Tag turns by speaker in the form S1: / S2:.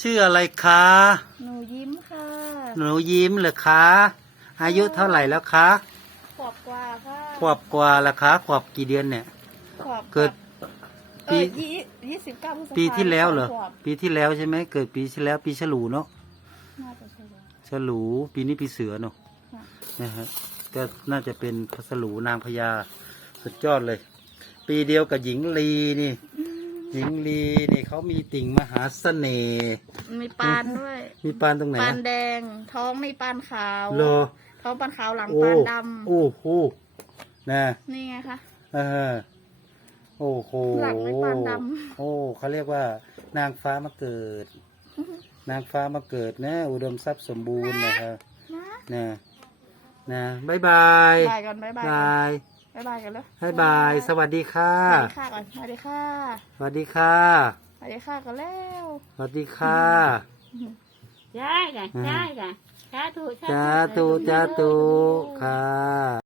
S1: ชื่ออะไรคะ
S2: หนูยิ้มค่ะ
S1: หนูยิ้มเหรอคะ อายุเท่าไหร่แล้วคะ
S2: ขวบกว่าค่ะ
S1: ขวบกว่าละคะ ขวบกี่เดือนเนี่ย
S2: ขวบ
S1: เกิด
S2: เอ
S1: ปี
S2: อยี่ยี่สิบเก้าพฤษภา
S1: ปีที่แล้วเหรอ
S2: ขวบ
S1: ปีที่แล้วใช่ไหม เกิดปีที่แล้วปีฉลูเนาะ
S2: น่าจะใช่แล้ว
S1: ฉลูปีนี้ปีเสือเนาะ
S2: ค่ะ
S1: นะฮะก็น่าจะเป็นพฉลูนางพญาสุดยอดเลย ปีเดียวกับหญิงลีนี่ หญิงลีนี่เขามีติ่งมหาเสน่ห์
S2: มีปานด้วย
S1: มีปานตรงไหน
S2: ปา
S1: อะ
S2: นแดง ท้องมีปานขาว
S1: เหรอ
S2: ท้องปานขาวหลัง
S1: โอ้
S2: ปานด
S1: โอ้โหนะำ
S2: นี่ไงคะ
S1: เออโอ้โห
S2: หลังไม่ปานด
S1: โอ้เขาเรียกว่า นางฟ้ามาเกิด นางฟ้ามาเกิดนะ อุดมทรัพย์สมบูรณ์นะครับ
S2: นะ
S1: นะนะบายบาย
S2: บายก่อนบายบาย
S1: บาย
S2: บายบายกันแล้ว
S1: บายบาย สวัสดีค่ะ
S2: สวัสดีค่ะก่อนสวัสดีค่ะ
S1: สวัสดีค่ะ
S2: สวัสดีค่ะกันแล้ว
S1: สวัสดีค่ะ
S3: ได้ค่ะได้ค่ะสาธุ
S1: จ้าตูจ้าตูค่ะ